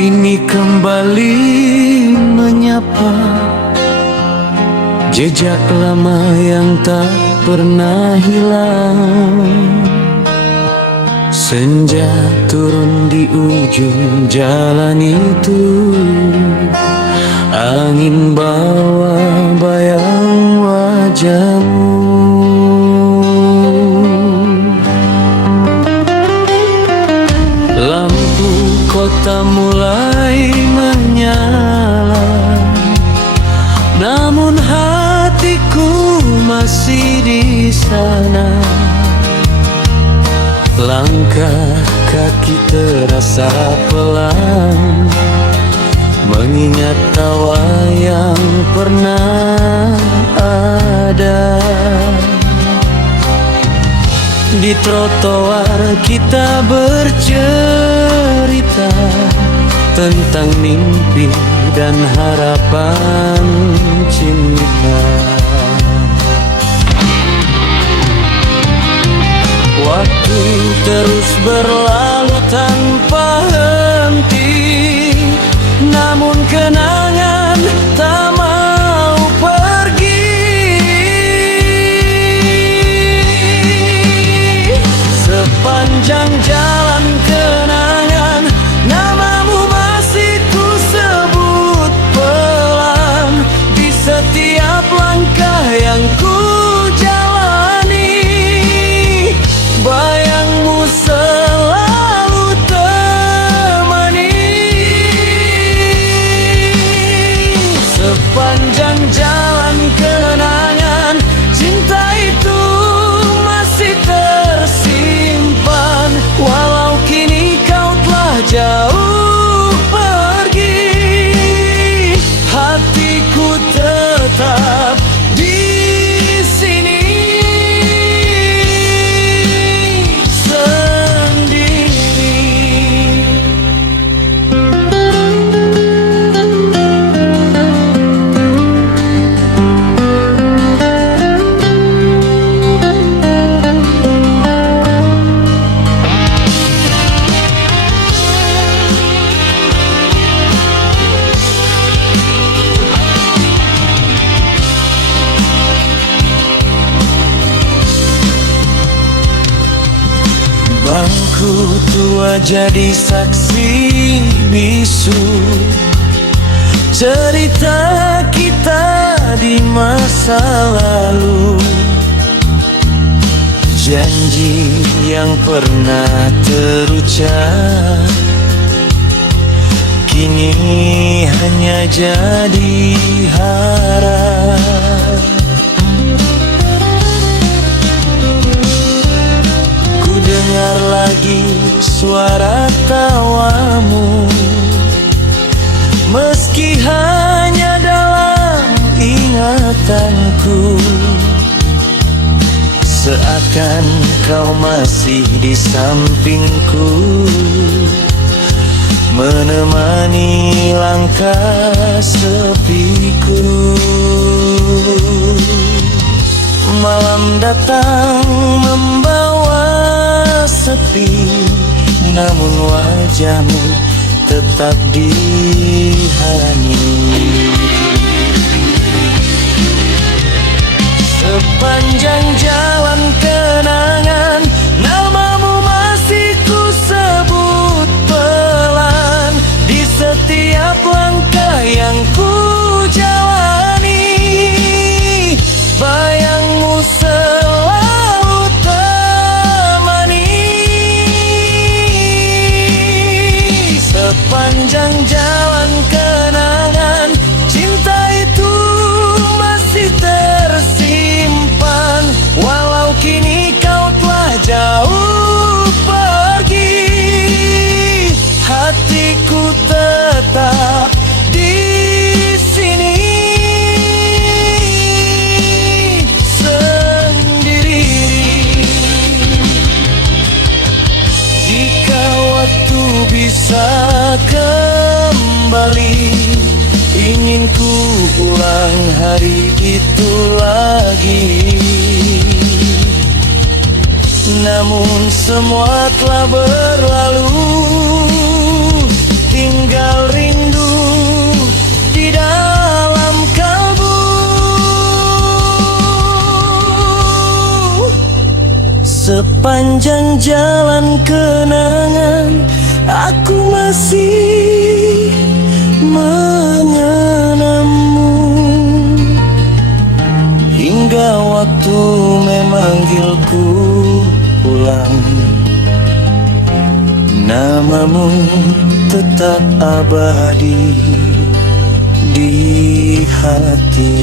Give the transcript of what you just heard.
ini kembali menyapa jejak lama yang tak pernah hilang. Senja turun di ujung jalan itu, angin bawa bayang wajahmu. Lampu kota mulai menyala, namun hatiku masih di sana. Langkah kaki terasa pelan, mengingat tawa yang pernah ada. Di trotoar kita bercerita tentang mimpi dan harapan cinta. Waktu terus berlalu tanpa henti, namun kenangan tak mau pergi. Sepanjang jalan kenangan, namamu masih ku sebut pelan. Di setiap langkah yang ku bayangmu selalu temani. Sepanjang jalan kenangan, cinta itu masih tersimpan. Walau kini kau telah jauh pergi, hatiku tetap di sini. Bangku tua jadi saksi bisu cerita kita di masa lalu. Janji yang pernah terucap kini hanya jadi harap. Dengar lagi suara tawamu, meski hanya dalam ingatanku. Seakan kau masih di sampingku, menemani langkah sepiku. Malam datang membawa sepi, namun wajahmu tetap diharani. Sepanjang jalan kenangan, namamu masih ku sebut pelan. Di setiap langkah yang ku jalani, bayangmu selalu temani. Sepanjang jalan kenangan, cinta itu masih tersimpan. Walau kini kau telah jauh pergi, hatiku tetap di sini. Bisa kembali, ingin ku ulang hari itu lagi. Namun semua telah berlalu, tinggal sepanjang jalan kenangan aku masih mengenangmu. Hingga waktu memanggilku pulang, namamu tetap abadi di hati.